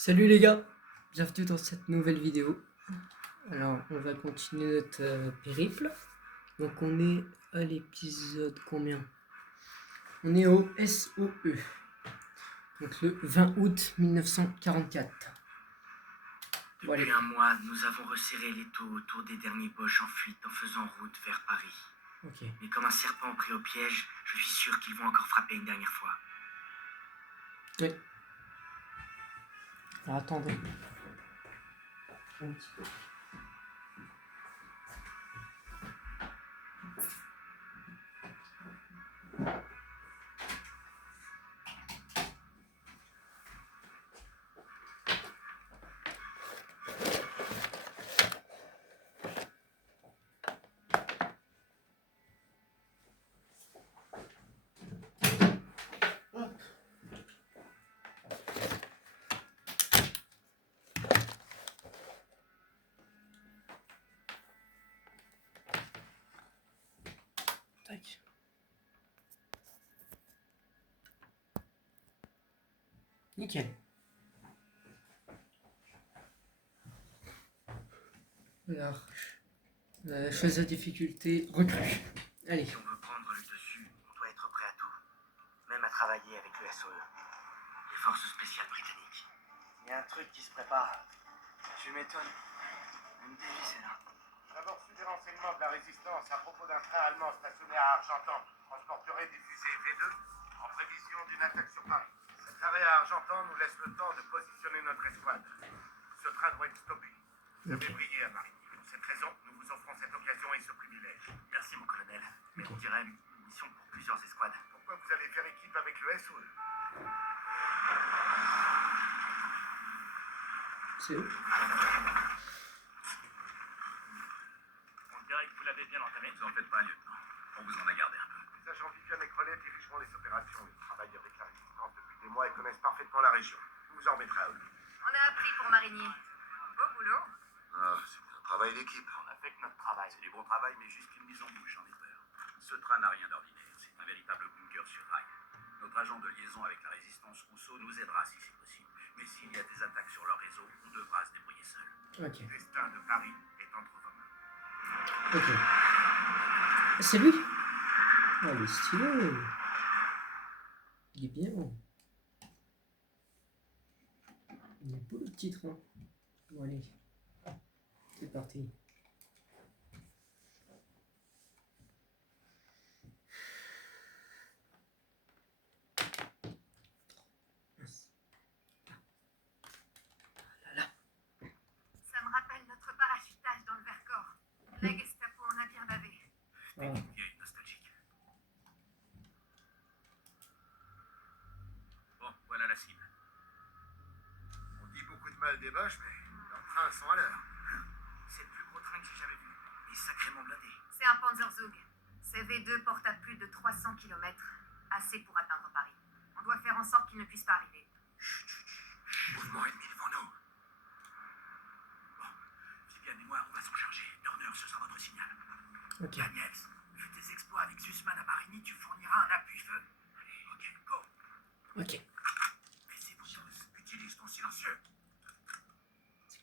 Salut les gars, bienvenue dans cette nouvelle vidéo. Alors on va continuer notre périple. Donc on est à l'épisode combien? On est au SOE. Donc le 20 août 1944. Depuis un mois, nous avons resserré l'étau autour des derniers Boches en fuite en faisant route vers Paris. Ok. Mais comme un serpent pris au piège, je suis sûr qu'ils vont encore frapper une dernière fois. Oui. Alors attendez. Un petit peu. Tac. Nickel. Alors, chose à difficulté recrue. Allez. Si on veut prendre le dessus, on doit être prêt à tout. Même à travailler avec le SOE. Les forces spéciales britanniques. Il y a un truc qui se prépare. Je m'étonne. Une DG, c'est là. D'abord, reçu des renseignements de la résistance à propos d'un train allemand stationné à Argentan qui transporterait des fusées V2 en prévision d'une attaque sur Paris. Cet arrêt à Argentan nous laisse le temps de positionner notre escouade. Ce train doit être stoppé. Vous avez brillé à Paris. Pour cette raison, nous vous offrons cette occasion et ce privilège. Merci, mon colonel. Mais on dirait une mission pour plusieurs escouades. Pourquoi vous allez faire équipe avec le SOE? C'est où? On dirait que vous l'avez bien entamé. Vous en faites pas, lieutenant. On vous en a gardé un peu. Les agents Viviane et Crollet dirigeront les opérations. Ils travaillent avec la résistance depuis des mois et connaissent parfaitement la région. Vous vous en remettrez à eux. On a appris pour Marigny. Beau boulot. Ah, c'est un travail d'équipe. On a fait que notre travail. C'est du bon travail, mais juste une mise en bouche, j'en ai peur. Ce train n'a rien d'ordinaire. C'est un véritable bunker sur rail. Notre agent de liaison avec la résistance Rousseau nous aidera si c'est possible. Mais s'il y a des attaques sur leur réseau, on devra se débrouiller seul. Ok. Le destin de Paris est entre vos mains. Ok. C'est lui? Oh, il est stylé. Il est bien. Il est beau le petit train. Bon, allez. C'est parti. Ça me rappelle notre parachutage dans le Vercors. La Gestapo en a bien bavé. Ah. Vieille nostalgique. Bon, voilà la cible. On dit beaucoup de mal des Boches, mais leurs trains sont à l'heure. C'est le plus gros train que j'ai jamais vu. Il est sacrément blindé. C'est un Panzerzug. Ces V2 portent à plus de 300 km. Assez pour atteindre Paris. On doit faire en sorte qu'ils ne puissent pas arriver. Mouvement ennemi devant nous. Bon, Viviane et moi, on va s'en charger. Turner, ce sera votre signal. Ok. Daniels, vu tes exploits avec Zussman à Marigny, tu fourniras un appui-feu. Allez, ok, go. Ok. Baissez-vous tous. Utilise ton silencieux. C'est...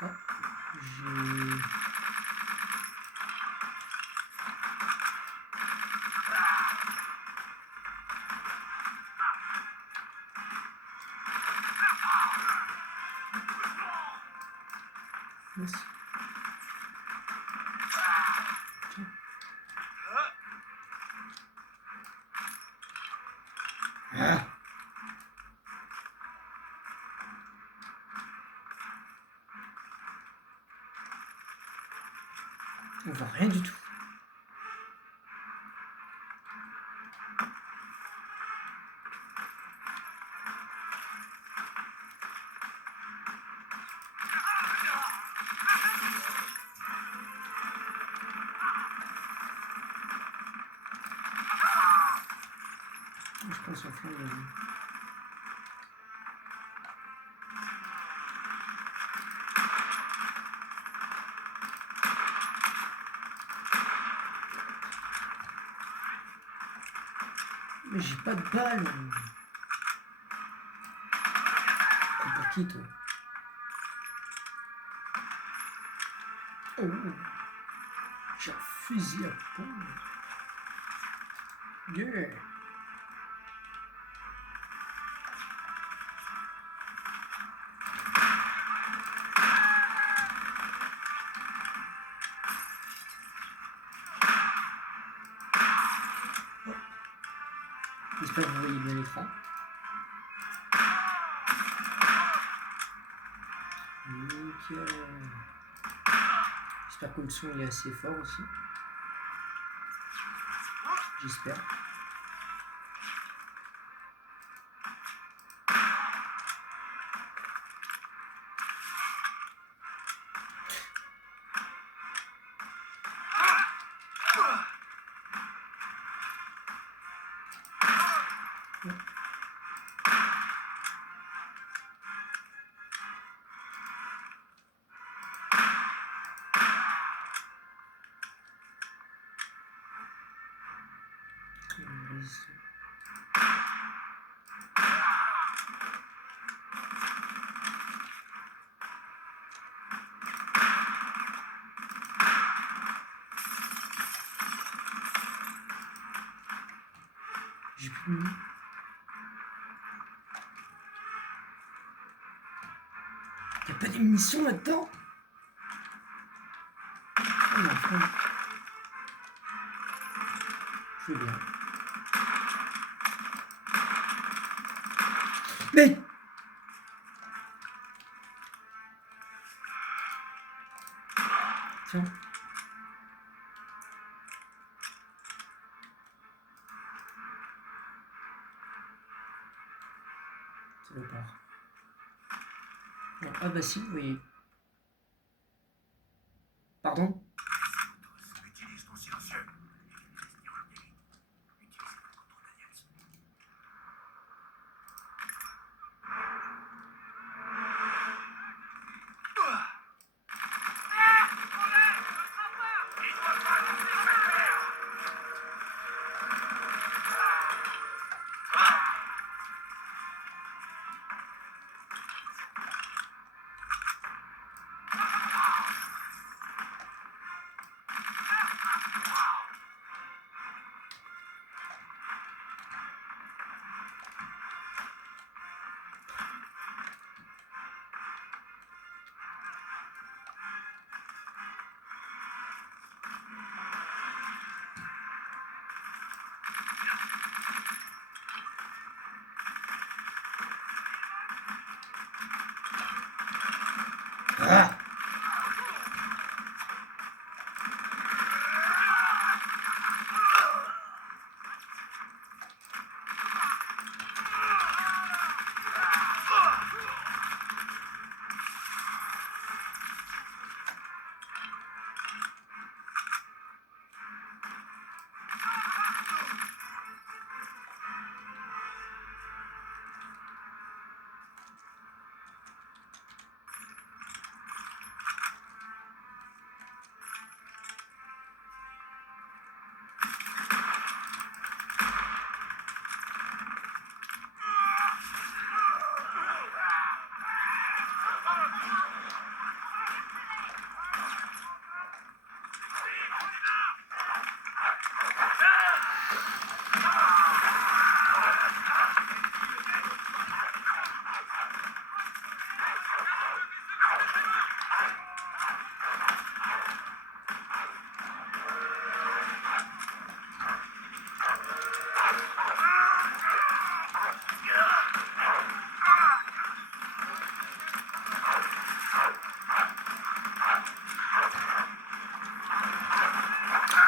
Ah, j'ai... Mince. Tiens. Ah. On voit rien du tout. prend son flingue. Vas-y. Mais j'ai pas de balles. C'est pour qui, toi? Oh, j'ai un fusil à pompe. Yeah. J'espère que vous voyez bien l'écran. Nickel. J'espère que le son est assez fort aussi. J'espère. J'ai plus de... Y'a pas d'émission là-dedans? Oh mon frère. Je veux bien. Mais... Tiens. Ça va pas. Non. Ah bah si, vous voyez. Pardon? Utilise ton silencieux. Ah!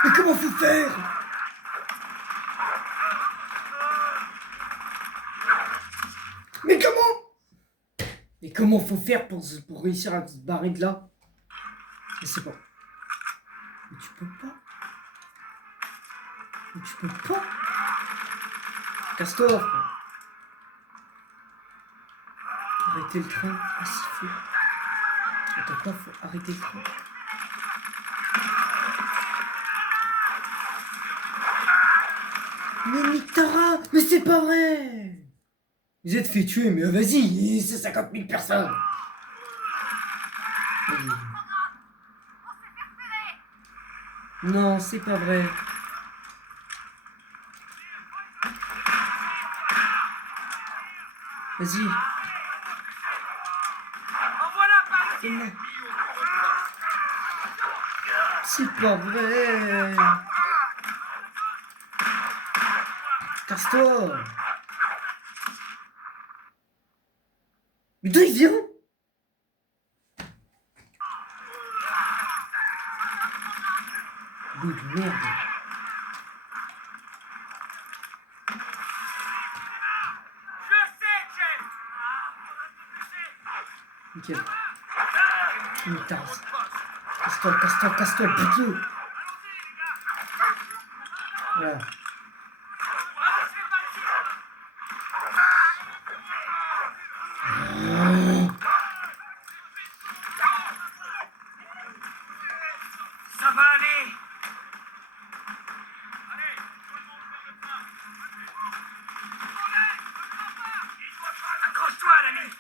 Mais comment faut faire? Mais comment? Mais comment faut faire pour réussir à se barrer de là? Je sais pas. Mais tu peux pas. Mais tu peux pas. Casse-toi, frère. Arrêtez le train. Ah, s'il faut. Attends pas, faut arrêter le train. Mais Mitara, mais c'est pas vrai! Vous êtes fait tuer, mais vas-y, c'est 50 000 personnes! Non, c'est pas vrai. Vas-y. Non. C'est pas vrai. Casse-toi. Mais d'où il vient? Bout de merde. Nickel. Une tasse. Casse-toi, casse-toi, casse-toi, putain. Voilà. Ça va aller. Accroche-toi, l'ami.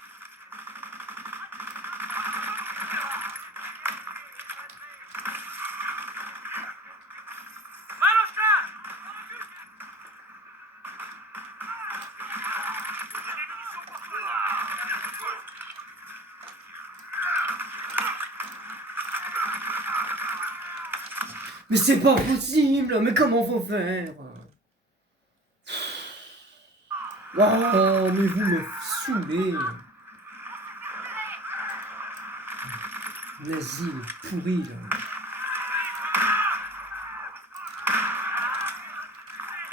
Mais c'est pas possible. Mais comment faut faire? Oh, mais vous me saoulez. Nazi pourri là.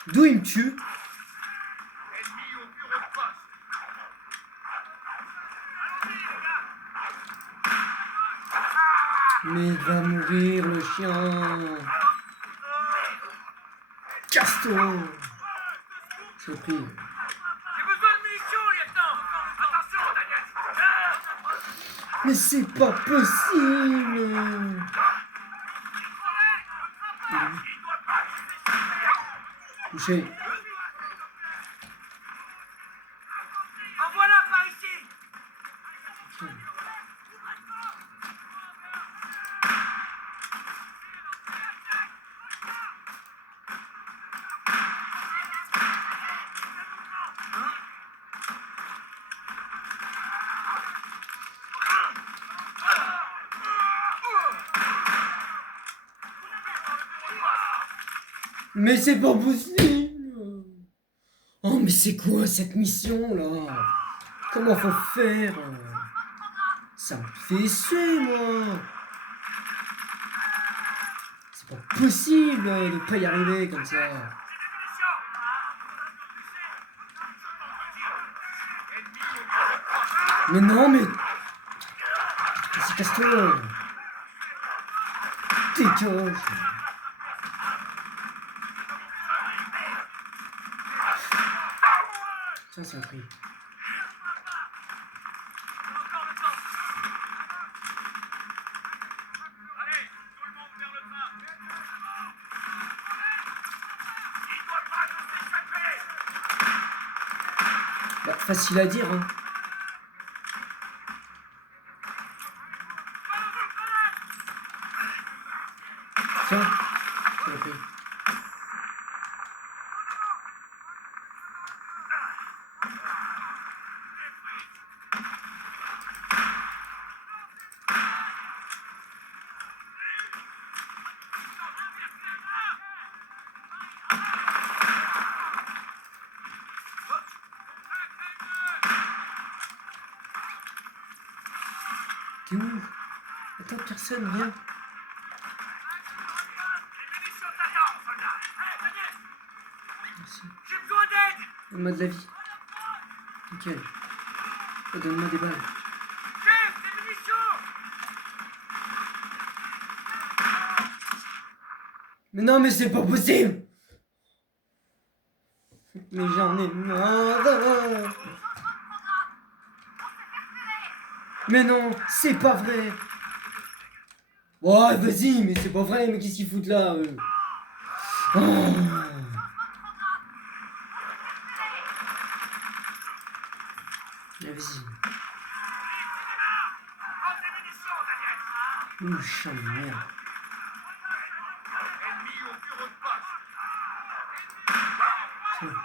D'où il me tue? Mais il va mourir le chien. Casse-toi. C'est pris. J'ai besoin de munitions, lieutenant. Attention, Daniel. Mais c'est pas possible. Touché. En voilà par ici. Mais c'est pas possible. Oh mais c'est quoi cette mission là? Comment faut faire? Ça me fait suer moi. C'est pas possible de pas y arriver comme ça. Mais non mais... C'est casse-toi. Dégage. Tiens, c'est un prix. Bah, facile à dire, hein. Tiens, c'est un prix. T'es où? Attends, personne, viens. Merci. J'ai besoin d'aide. Donne-moi de la vie. Nickel. Oh, donne-moi des balles. Chef, des munitions. Mais non, mais c'est pas possible! Mais j'en ai marre. Mais non, c'est pas vrai. Ouais, vas-y, mais c'est pas vrai, mais qu'est-ce qu'ils foutent là Oh. Vas-y. Ouh, chat de merde. Tiens.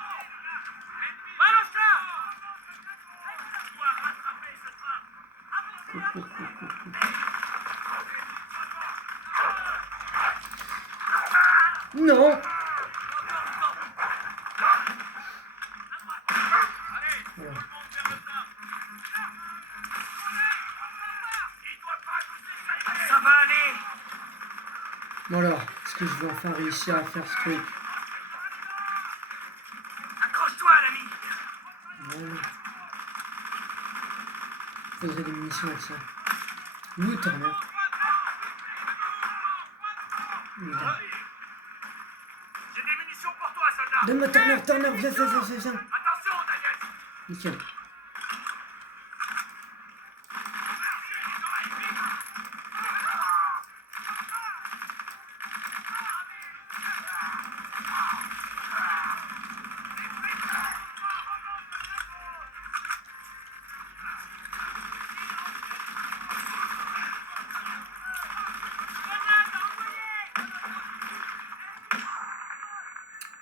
Non. Voilà. Ça va aller. Bon alors, est-ce que je vais enfin réussir à faire ce truc? Accroche-toi, l'ami. Voilà. Faudrait des munitions avec ça. Où est Turner? J'ai des munitions pour toi, soldat. Donne-moi Turner, Turner, viens. Attention, Daniel. Nickel.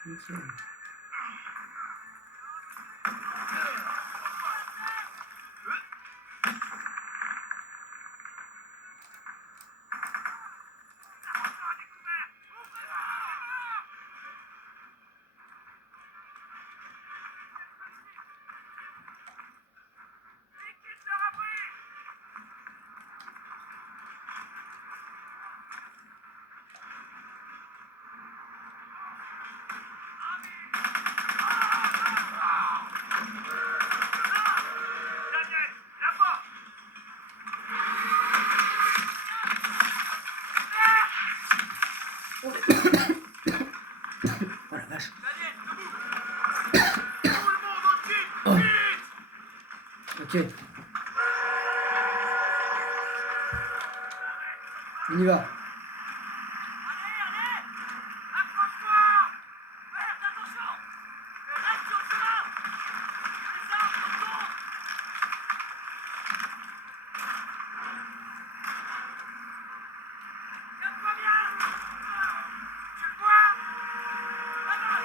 Nickel. Daniel, là-bas. Oh la vache. Daniel, debout. Tout le monde au jeep. Oh. Vite. Ok. On y va. Allez. Accroche-toi. Merde, attention. Reste sur le chemin. Les arbres tombent. Tiens-toi bien. Tu le vois? Attends,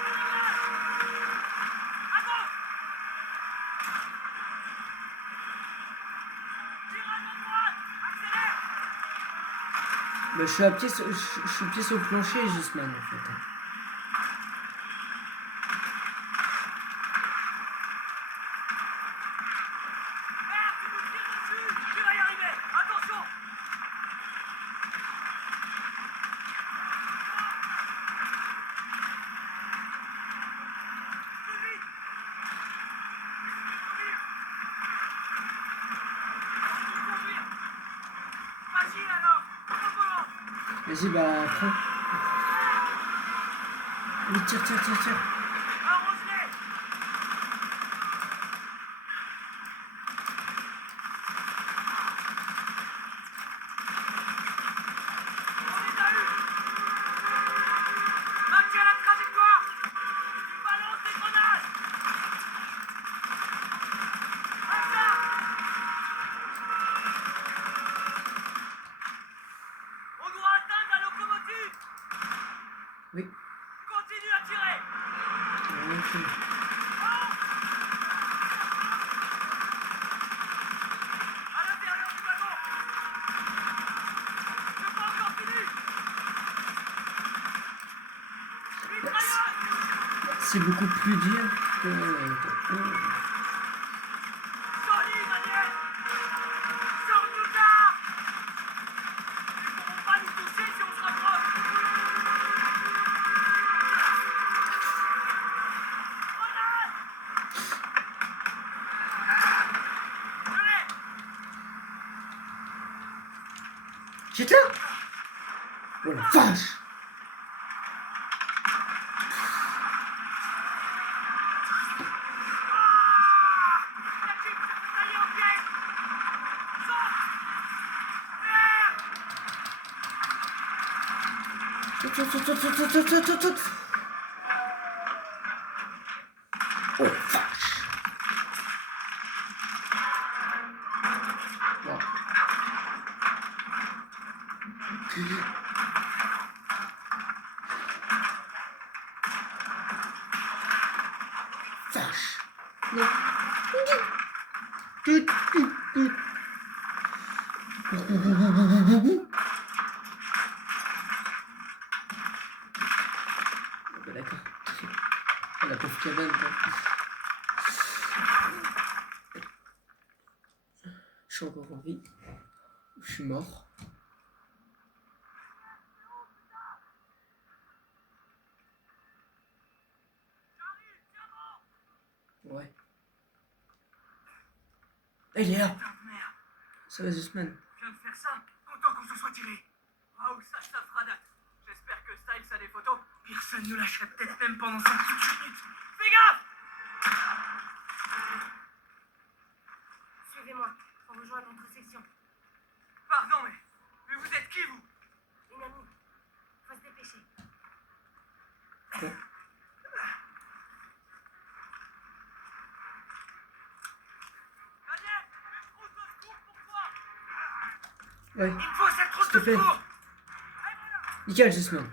à gauche. Tire à droite. Accélère. Bah, je suis pied sur le plancher, Gisman, en fait. Merde, tu nous tires dessus. Tu vas y arriver. Attention. Plus vite. Conduire. Vas-y alors. Au volant. Vas-y, bah, prends. Oui, tire. Arrose-les. On les a eus. Maintiens la trajectoire. Tu balances des grenades. Comme ça. On doit atteindre la locomotive. Oui. Continue à tirer. Ok. À l'intérieur du wagon. Je pas encore fini. Mitrailleuse. C'est beaucoup plus dur que... Solide, Daniel. Sur nous tard. Ils pourront pas nous toucher si on se rapproche. Grenade. Allez. Jette-la. Oh la vache. Saute. Oh, vache. Bon. Vache. Non. Tout. Bah, d'accord. Oh, la pauvre cabane, quoi. Je suis encore en vie. Je suis mort. Ouais. Il est là. Putain de merde. Ça va, Zussman. Je viens de faire ça, content qu'on se soit tiré. Waouh, ça fera date. J'espère que Styles a des photos. Personne ne lâcherait peut-être même pendant 5 petites minutes. Fais gaffe! Suivez-moi, pour rejoindre notre section. Pardon, mais vous êtes qui, vous? Une amie. Faut se dépêcher. Daniel, une trousse de secours pour toi! Ouais. Il me faut cette trousse S'il te de plaît. secours! Nickel, Zussman.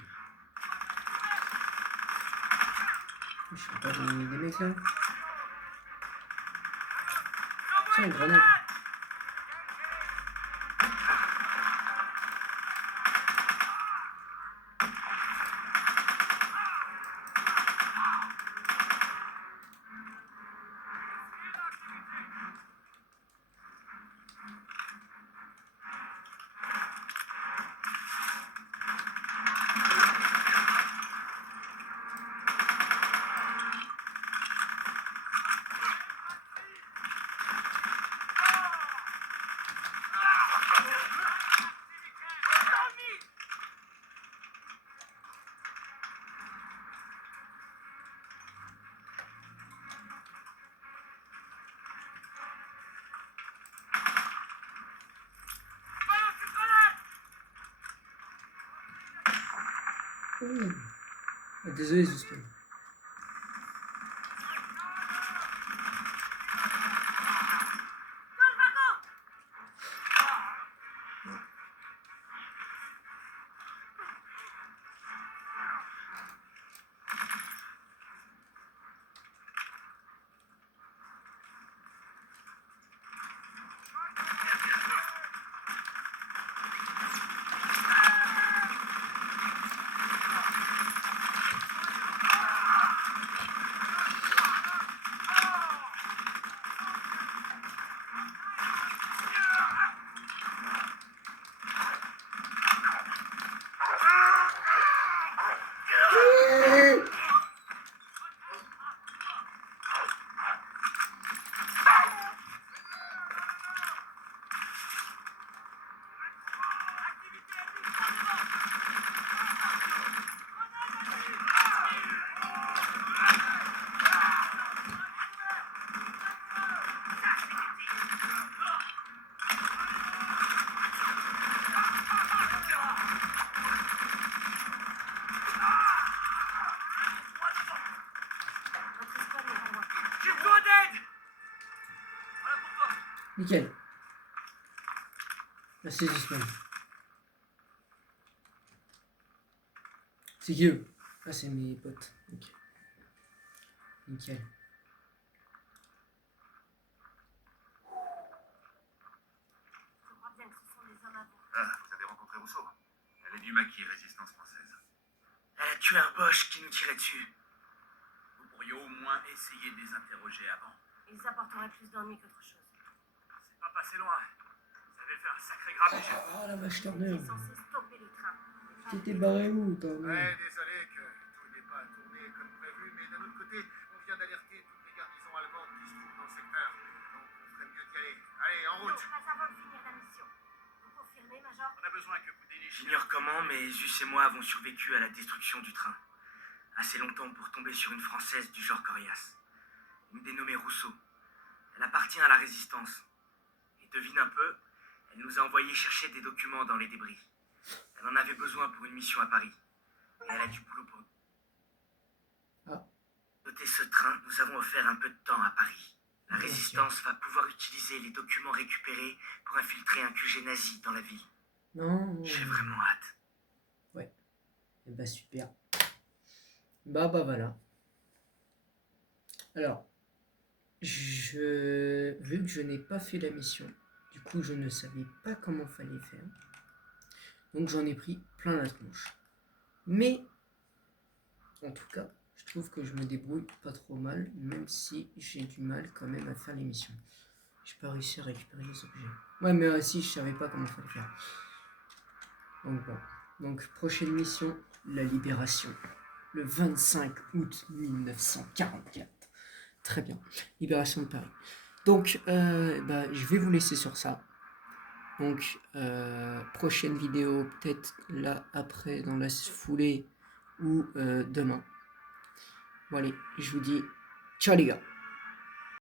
Je sais pas des mecs là. Tiens, une grenade. Ouh. Ah, désolé, Zussman. Votre escouade n'est pas loin. J'ai besoin d'aide! Voilà pour toi. Nickel. Merci, Zussman. C'est qui eux? Ah, c'est mes potes. Ok. Nickel. Je crois bien que ce sont des hommes à vous. Ah, vous avez rencontré Rousseau? Elle est du maquis, résistance française. Elle a tué un Boche qui nous tirait dessus. Vous pourriez au moins essayer de les interroger avant. Ils apporteraient plus d'ennuis qu'autre chose. C'est pas passé loin. Vous avez fait un sacré grappage. Oh la vache, Qui est Turner. censé stopper le train. T'étais barré où, Turner? Ouais, désolé que tout n'ait pas tourné comme prévu, mais d'un autre côté, on vient d'alerter toutes les garnisons allemandes qui se trouvent dans le secteur. Donc on ferait mieux d'y aller. Allez, en route! Pas avant de finir la mission. Vous confirmez, Major? On a besoin que vous dénichiez. J'ignore comment, mais Zus et moi avons survécu à la destruction du train. Assez longtemps pour tomber sur une Française du genre Corias. Une dénommée Rousseau. Elle appartient à la résistance. Et devine un peu, elle nous a envoyé chercher des documents dans les débris. Elle en avait besoin pour une mission à Paris. Et elle a du boulot pour nous. Ah. Noter ce train, nous avons offert un peu de temps à Paris. La Bien résistance va pouvoir utiliser les documents récupérés pour infiltrer un QG nazi dans la ville. Non. J'ai vraiment hâte. Eh bah super. Bah voilà. Alors, vu que je n'ai pas fait la mission, du coup je ne savais pas comment fallait faire. Donc j'en ai pris plein la tronche. Mais, en tout cas, je trouve que je me débrouille pas trop mal, même si j'ai du mal quand même à faire les missions. J'ai pas réussi à récupérer les objets. Ouais, mais si, je savais pas comment fallait faire. Donc bon. Donc prochaine mission, la libération. Le 25 août 1944. Très bien. Libération de Paris. Donc, je vais vous laisser sur ça. Donc, prochaine vidéo, peut-être là, après, dans la foulée, ou demain. Bon allez, je vous dis ciao les gars.